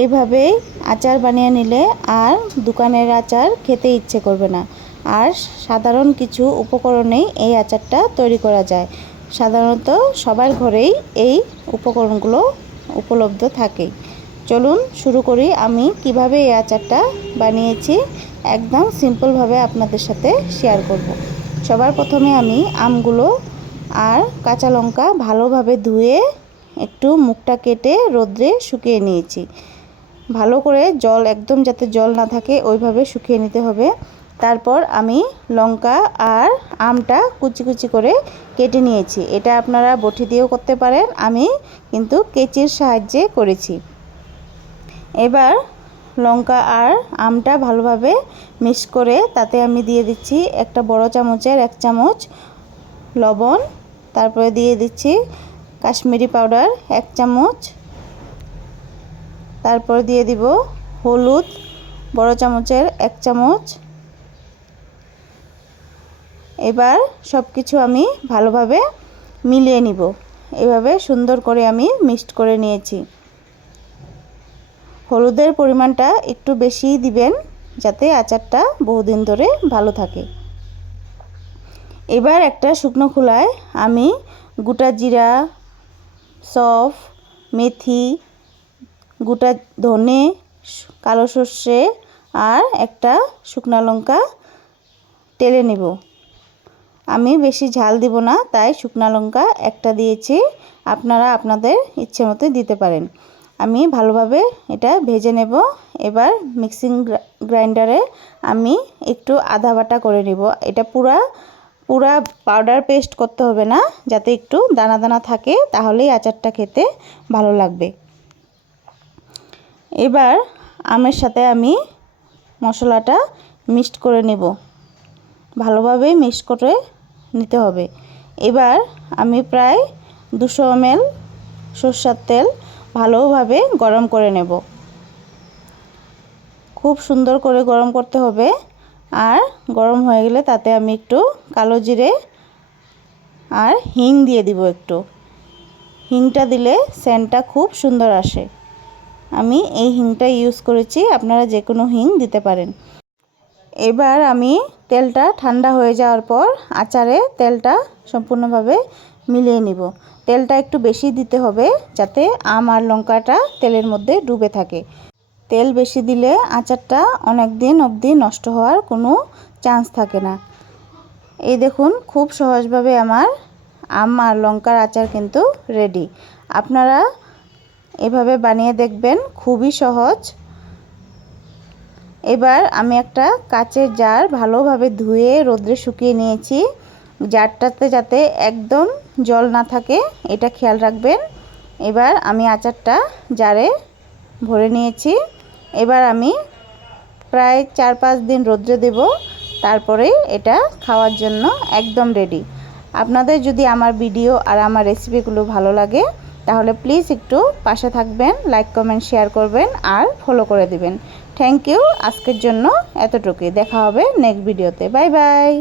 এইভাবে আচার বানিয়ে নিলে আর দোকানের আচার খেতে ইচ্ছে করবে না। আর সাধারণ কিছু উপকরণেই এই আচারটা তৈরি করা যায়। সাধারণত সবার ঘরেই এই উপকরণগুলো উপলব্ধ থাকে। চলুন শুরু করি আমি কিভাবে এই আচারটা বানিয়েছি, একদম সিম্পলভাবে আপনাদের সাথে শেয়ার করব। সবার প্রথমে আমি আমগুলো আর কাঁচা লঙ্কা ভালোভাবে ধুয়ে একটু মুখটা কেটে রোদ্রে শুকিয়ে নিয়েছি। ভালো করে জল একদম যাতে জল না থাকে ওইভাবে শুকিয়ে নিতে হবে। তারপর আমি লঙ্কা আর আমটা কুচি কুচি করে কেটে নিয়েছি। এটা আপনারা বটি দিয়েও করতে পারেন, আমি কিন্তু কেচির সাহায্যে করেছি। এবার লঙ্কা আর আমটা ভালোভাবে মিক্স করে তাতে আমি দিয়ে দিচ্ছি একটা বড় চামচের 1 চামচ লবণ, তারপরে দিয়ে দিচ্ছি কাশ্মীরি পাউডার 1 চামচ, তারপর দিয়ে দিব হলুদ বড় চামচের 1 চামচ। এবার সব কিছু আমি ভালোভাবে মিলিয়ে নিব। এভাবে সুন্দর করে আমি মিক্সড করে নিয়েছি। হলুদের পরিমাণটা একটু বেশি দিবেন যাতে আচারটা বহুদিন ধরে ভালো থাকে। এবার একটা শুকনো খোলায় আমি গোটা জিরা, সফ, মেথি, গোটা ধনে, কালো সর্ষে আর একটা শুকনো লঙ্কা টেলে নেব। আমি বেশি ঝাল দিব না, তাই শুকনো লঙ্কা একটা দিয়েছি, আপনারা আপনাদের ইচ্ছে মতো দিতে পারেন। আমি ভালোভাবে এটা ভেজে নেব। এবার মিক্সিং গ্রাইন্ডারে আমি একটু আদা বাটা করে নেব। এটা পুরা পাউডার পেস্ট করতে হবে না, যাতে একটু দানা দানা থাকে, তাহলেই আচারটা খেতে ভালো লাগবে। এবার আমের সাথে আমি মশলাটা মিক্সড করে নেব, ভালোভাবে মিক্স করে নিতে হবে। এবার আমি প্রায় 200 ml সরষের তেল ভালোভাবে গরম করে নেব। খুব সুন্দর করে গরম করতে হবে। আর গরম হয়ে গেলে তাতে আমি একটু কালো জিরে আর হিং দিয়ে দিব। একটু হিংটা দিলে সেন্টটা খুব সুন্দর আসে। আমি এই হিংটা ইউজ করেছি, আপনারা যে কোনো হিং দিতে পারেন। এবার আমি তেলটা ঠান্ডা হয়ে যাওয়ার পর আচারে তেলটা সম্পূর্ণভাবে মিলিয়ে নিব। তেলটা একটু বেশি দিতে হবে যাতে আম আর লঙ্কাটা তেলের মধ্যে ডুবে থাকে। তেল বেশি দিলে আচারটা অনেক দিন অবধি নষ্ট হওয়ার কোনো চান্স থাকে না। এই দেখুন খুব সহজভাবে আমার আম আর লঙ্কার আচার কিন্তু রেডি। আপনারা এভাবে বানিয়ে দেখবেন, খুবই সহজ। এবার আমি একটা কাচের জার ভালোভাবে ধুয়ে রোদ্রে শুকিয়ে নিয়েছি। জারটাতে যাতে একদম জল না থাকে এটা খেয়াল রাখবেন। এবার আমি আচারটা জারে ভরে নিয়েছি। এবার আমি প্রায় 4-5 দিন রোদ্রে দেব, তারপরে এটা খাওয়ার জন্য একদম রেডি। আপনাদের যদি আমার ভিডিও আর আমার রেসিপিগুলো ভালো লাগে তাহলে প্লিজ একটু পাশে থাকবেন, লাইক কমেন্ট শেয়ার করবেন আর ফলো করে দিবেন। Thank you. আজকের জন্য এতটুকুই। দেখা হবে নেক্সট ভিডিওতে। Bye by.